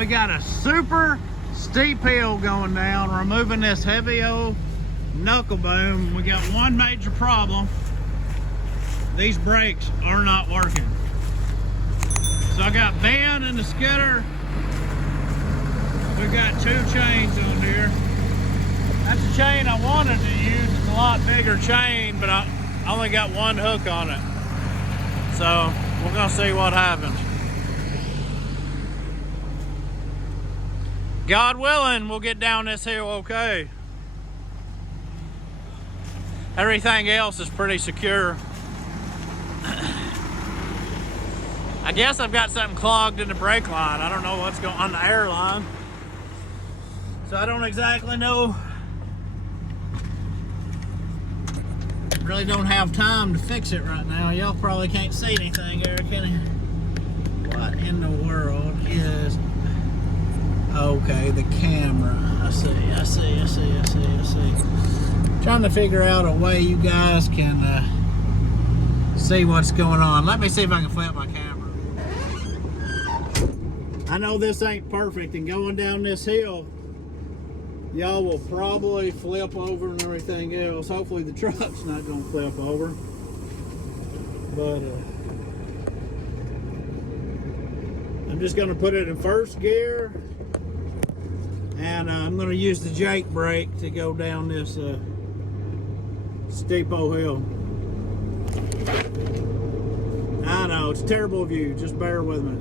we got a super steep hill going down, removing this heavy old knuckle boom. We got one major problem. These brakes are not working. So I got Ben and the skidder. We got two chains on here. That's the chain I wanted to use. It's a lot bigger chain, but I only got one hook on it. So we're gonna see what happens. God willing, we'll get down this hill okay. Everything else is pretty secure. I guess I've got something clogged in the brake line. I don't know what's going on the air line. So I don't exactly know. Really don't have time to fix it right now. Y'all probably can't see anything here, can you? What in the world is... Okay, the camera. I see. Trying to figure out a way you guys can see what's going on. Let me see if I can flip my camera. I know this ain't perfect, and going down this hill, y'all will probably flip over and everything else. Hopefully the truck's not gonna flip over. But I'm just gonna put it in first gear. And I'm going to use the Jake brake to go down this steep old hill. I know, it's a terrible view. Just bear with me.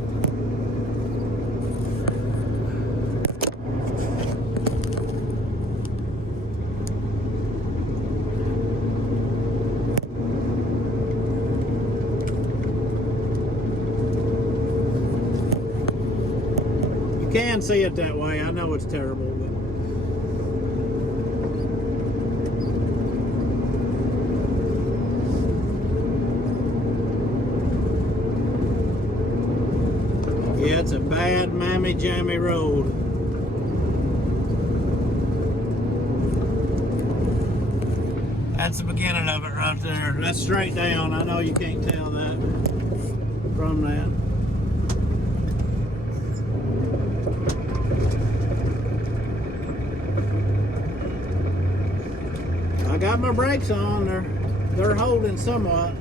You can see it that way. I know it's terrible, but yeah, it's a bad mammy-jammy road. That's the beginning of it right there. That's straight down. I know you can't tell that from that. I got my brakes on. They're holding somewhat.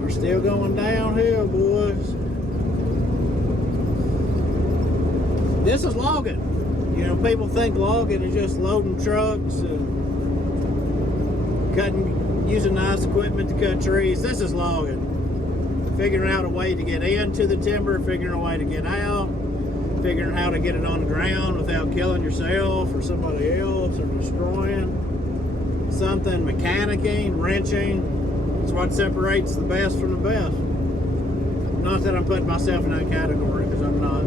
We're still going downhill, boys. This is logging. You know, people think logging is just loading trucks and using nice equipment to cut trees. This is logging. Figuring out a way to get into the timber, figuring a way to get out, figuring how to get it on the ground without killing yourself or somebody else or destroying something, mechanicking, wrenching. It's what separates the best from the best. Not that I'm putting myself in that category, because I'm not.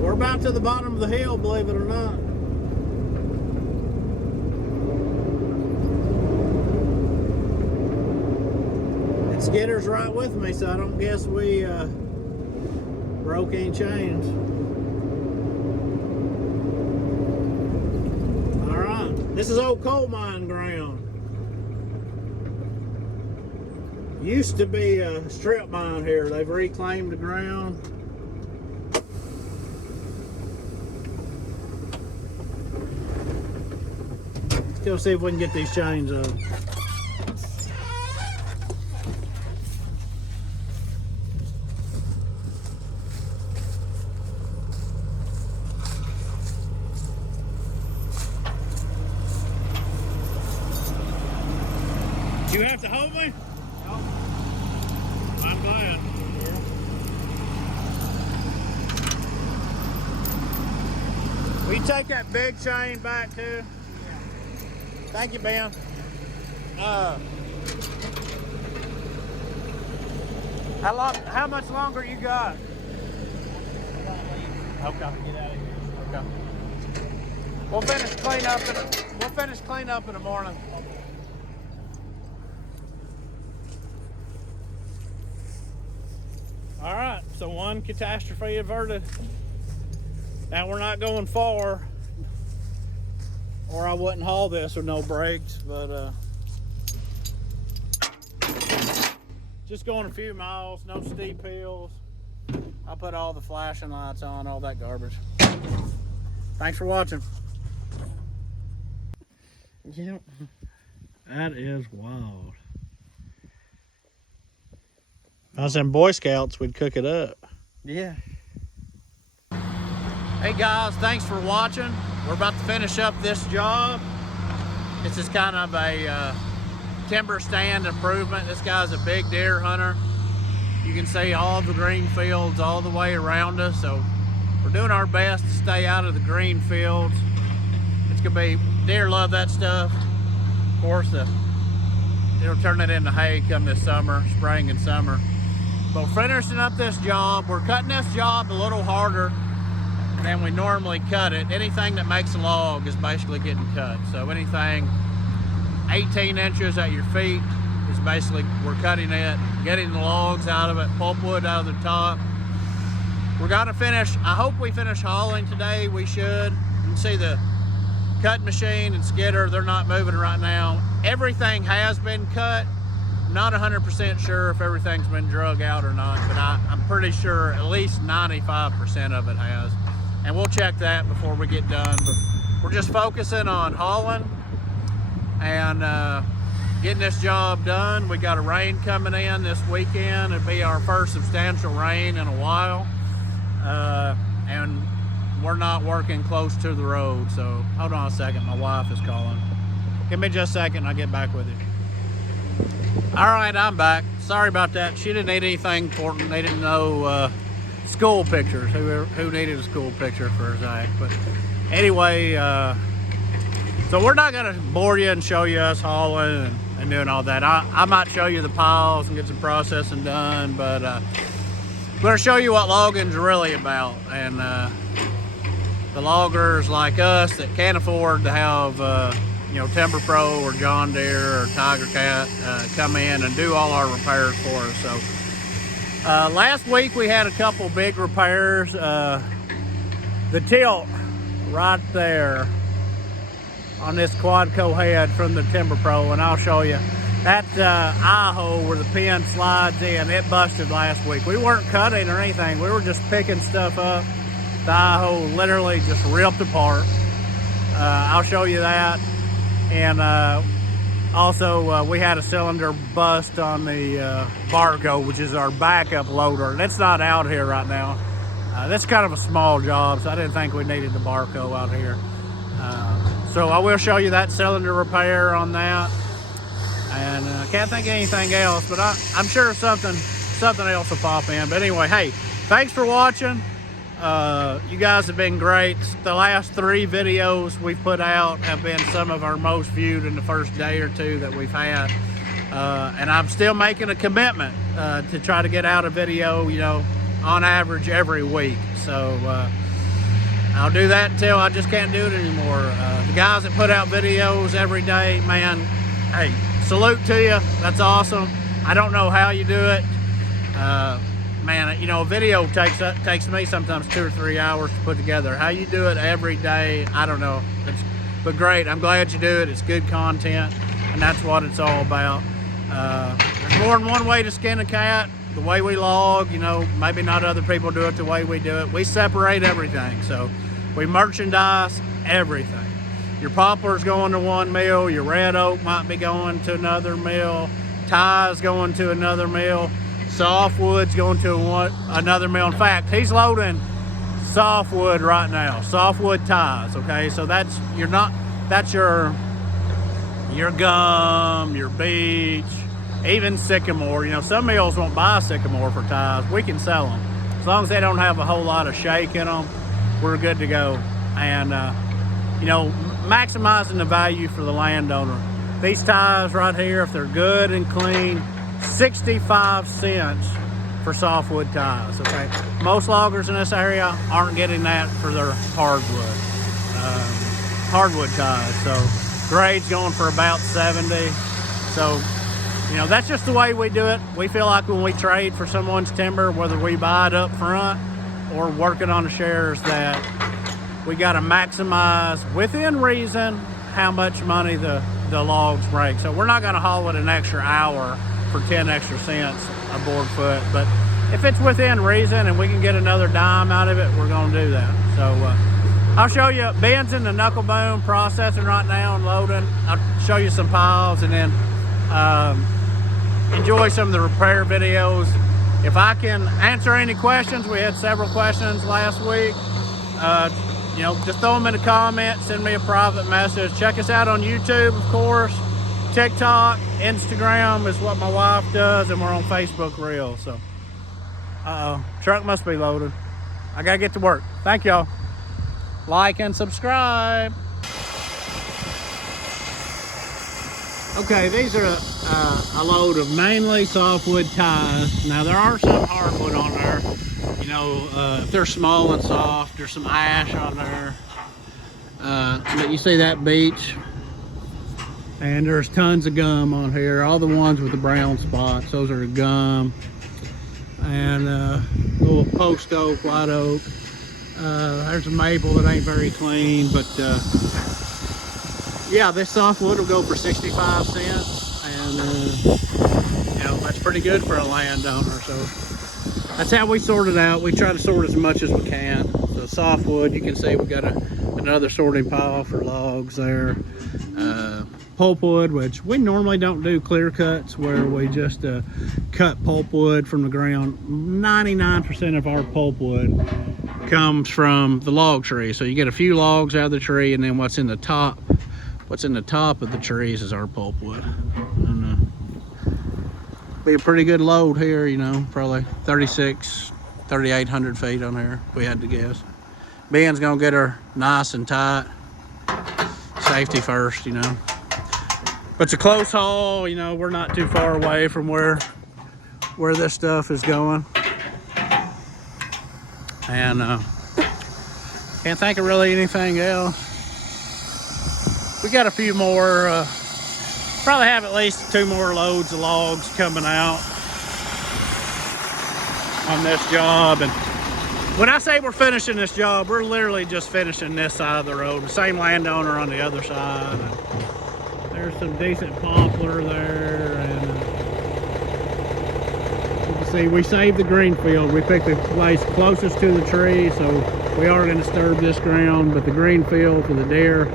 We're about to the bottom of the hill, believe it or not. Skidder's right with me, so I don't guess we broke any chains. All right, this is old coal mine ground. Used to be a strip mine here. They've reclaimed the ground. Let's go see if we can get these chains up. You have to hold me? No. I'm glad. Will you take that big chain back too? Yeah. Thank you, Ben. How much longer you got? Okay. Get out of here. Okay. We'll finish clean up in the morning. All right, so one catastrophe averted. Now we're not going far, or I wouldn't haul this with no brakes, but just going a few miles, no steep hills. I'll put all the flashing lights on, all that garbage. Thanks for watching. Yep, that is wild. If I was in Boy Scouts, we'd cook it up. Yeah. Hey guys, thanks for watching. We're about to finish up this job. This is kind of a timber stand improvement. This guy's a big deer hunter. You can see all the green fields all the way around us, so we're doing our best to stay out of the green fields. It's gonna be, deer love that stuff. Of course, it'll turn it into hay come this summer, spring and summer. But we're finishing up this job. We're cutting this job a little harder than we normally cut it. Anything that makes a log is basically getting cut. So anything 18 inches at your feet is basically, we're cutting it, getting the logs out of it, pulpwood out of the top. We're gonna finish, I hope we finish hauling today. We should. You can see the cutting machine and skidder, they're not moving right now. Everything has been cut. Not 100% sure if everything's been drug out or not, but I'm pretty sure at least 95% of it has. And we'll check that before we get done. But we're just focusing on hauling and getting this job done. We got a rain coming in this weekend. It'll be our first substantial rain in a while. And we're not working close to the road. So hold on a second, my wife is calling. Give me just a second, I'll get back with you. All right, I'm back. Sorry about that. She didn't need anything important. They didn't know school pictures. Who needed a school picture for Zach? But anyway, so we're not gonna bore you and show you us hauling and doing all that. I might show you the piles and get some processing done, but I'm gonna show you what logging's really about. And the loggers like us that can't afford to have you know, Timber Pro or John Deere or Tiger Cat come in and do all our repairs for us. So last week we had a couple big repairs. The tilt right there on this Quadco head from the Timber Pro, and I'll show you. That eye hole where the pin slides in, it busted last week. We weren't cutting or anything. We were just picking stuff up. The eye hole literally just ripped apart. I'll show you that. And also we had a cylinder bust on the Barco, which is our backup loader. And it's not out here right now. That's kind of a small job, so I didn't think we needed the Barco out here. So I will show you that cylinder repair on that. And I can't think of anything else, but I'm sure something else will pop in. But anyway, hey, thanks for watching. You guys have been great. The last 3 videos we've put out have been some of our most viewed in the first day or two that we've had. And I'm still making a commitment to try to get out a video, you know, on average every week. So I'll do that until I just can't do it anymore. The guys that put out videos every day, man, hey, salute to you. That's awesome. I don't know how you do it. Man, you know, a video takes me sometimes 2 or 3 hours to put together. How you do it every day, I don't know. But great, I'm glad you do it. It's good content, and that's what it's all about. There's more than one way to skin a cat. The way we log, you know, maybe not other people do it the way we do it. We separate everything, so we merchandise everything. Your poplar's going to one mill, your red oak might be going to another mill, tie's going to another mill, softwood's going to another mill. In fact, he's loading softwood right now, softwood ties, okay? So that's your gum, your beech, even sycamore. You know, some mills won't buy sycamore for ties. We can sell them. As long as they don't have a whole lot of shake in them, we're good to go. And, you know, maximizing the value for the landowner. These ties right here, if they're good and clean, 65 cents for softwood ties, okay? Most loggers in this area aren't getting that for their hardwood ties. So grade's going for about 70. So, You know, that's just the way we do it. We feel like when we trade for someone's timber, whether we buy it up front or work it on the shares, that we got to maximize within reason how much money the logs break. So we're not going to haul it an extra hour for 10 extra cents a board foot, but if it's within reason and we can get another dime out of it, we're going to do that. So I'll show you Ben's in the knuckle boom processing right now and loading. I'll show you some piles and then enjoy some of the repair videos. If I can answer any questions, we had several questions last week. You know, just throw them in the comments, send me a private message. Check us out on YouTube, of course. TikTok, Instagram is what my wife does, and we're on Facebook Reels. So, truck must be loaded. I gotta get to work. Thank y'all. Like and subscribe. Okay, these are a load of mainly softwood ties. Now there are some hardwood on there. You know, if they're small and soft, there's some ash on there. But you see that beech, and there's tons of gum on here. All the ones with the brown spots, those are gum. And little post oak, white oak. There's a maple that ain't very clean, but yeah, this softwood will go for 65 cents, and you know, that's pretty good for a landowner. So that's how we sort it out. We try to sort as much as we can. So softwood, you can see we got another sorting pile for logs there. Pulpwood, which we normally don't do clear cuts, where we just cut pulpwood from the ground. 99% of our pulpwood comes from the log tree. So you get a few logs out of the tree, and then what's in the top of the trees is our pulpwood. And be a pretty good load here, you know, probably 3,800 feet on here, if we had to guess. Ben's gonna get her nice and tight. Safety first, you know. But it's a close haul, you know, we're not too far away from where this stuff is going. And can't think of really anything else. We got a few more, probably have at least 2 more loads of logs coming out on this job. And when I say we're finishing this job, we're literally just finishing this side of the road. The same landowner on the other side. There's some decent poplar there, and you can see we saved the green field. We picked the place closest to the tree, so we are going to disturb this ground, but the green field for the deer,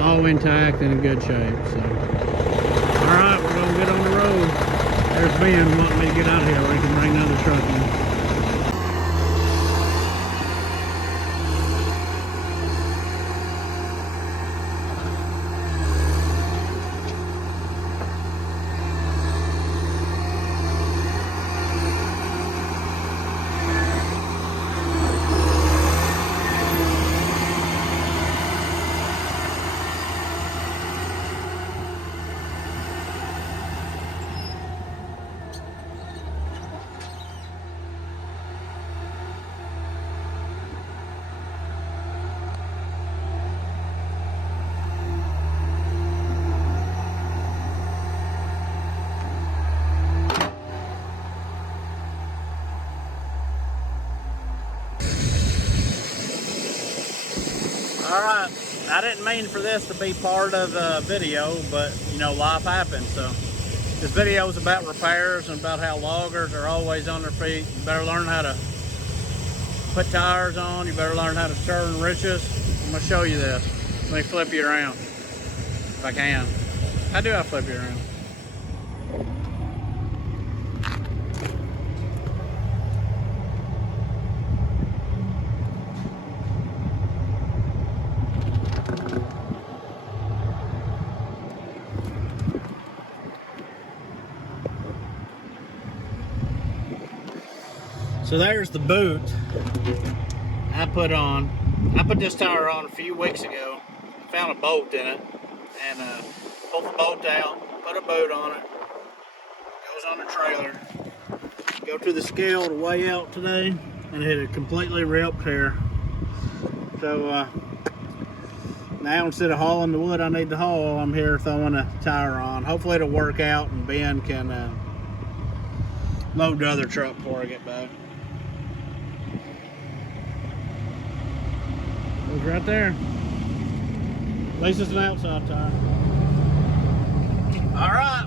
all intact and in good shape. So, all right, we're going to get on the road. There's Ben wanting me to get out of here where he can bring another truck in. Alright, I didn't mean for this to be part of the video, but you know, life happens. So this video is about repairs and about how loggers are always on their feet. You better learn how to put tires on, you better learn how to turn riches. I'm going to show you this. Let me flip you around if I can. How do I flip you around? So there's the boot I put on. I put this tire on a few weeks ago. Found a bolt in it and pulled the bolt out, put a boot on it. Goes on the trailer. Go to the scale to weigh out today and it had completely ripped here. So Now instead of hauling the wood I need to haul, I'm here throwing a tire on. Hopefully it'll work out and Ben can load the other truck before I get back. It's right there. At least it's an outside tire. All right,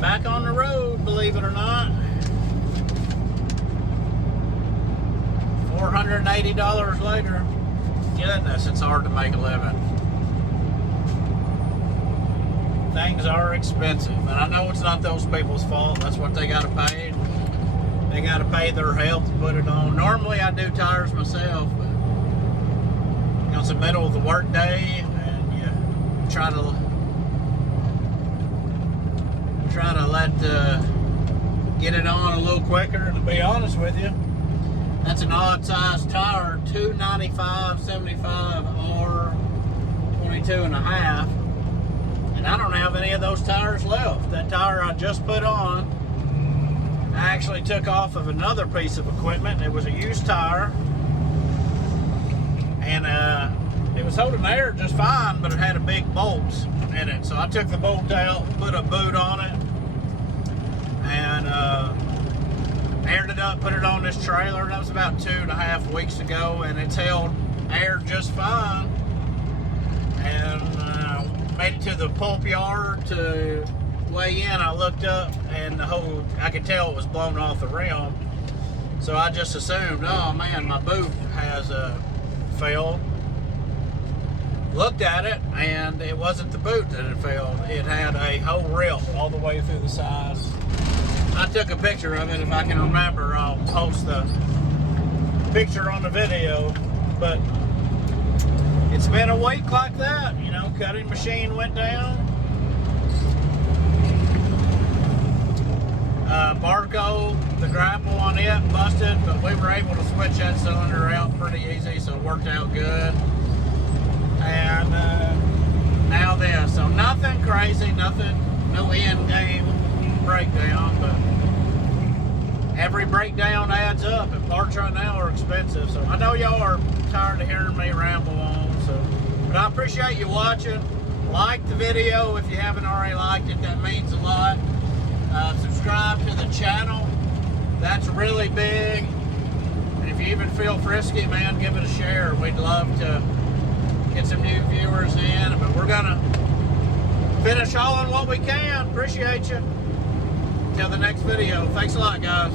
back on the road, believe it or not. $480 later. Goodness, it's hard to make a living. Things are expensive, and I know it's not those people's fault. That's what they got to pay. They got to pay their help to put it on. Normally, I do tires myself, but you know, it's the middle of the work day, and you try to get it on a little quicker. And to be honest with you, that's an odd size tire, 295/75 or 22.5. And I don't have any of those tires left. That tire I just put on, I actually took off of another piece of equipment. It was a used tire. And it was holding air just fine, but it had a big bolt in it. So I took the bolt out, put a boot on it, and aired it up, put it on this trailer. That was about 2.5 weeks ago, and it's held air just fine. And made it to the pulp yard to weigh in. I looked up, and I could tell it was blown off the rim. So I just assumed, oh man, my boot has failed. Looked at it, and it wasn't the boot that had failed. It had a whole rip all the way through the sides. I took a picture of it. If I can remember, I'll post the picture on the video. But it's been a week like that. You know, cutting machine went down. Barco, the grapple on it busted, but we were able to switch that cylinder out pretty easy, so it worked out good. And now this. So nothing crazy, nothing, no end game breakdown, but every breakdown adds up, and parts right now are expensive. So I know y'all are tired of hearing me ramble on, but I appreciate you watching. Like the video if you haven't already liked it, that means a lot. Subscribe to the channel, that's really big. And if you even feel frisky, man, give it a share. We'd love to get some new viewers in, but we're gonna finish hauling what we can. Appreciate you. Till the next video. Thanks a lot, guys.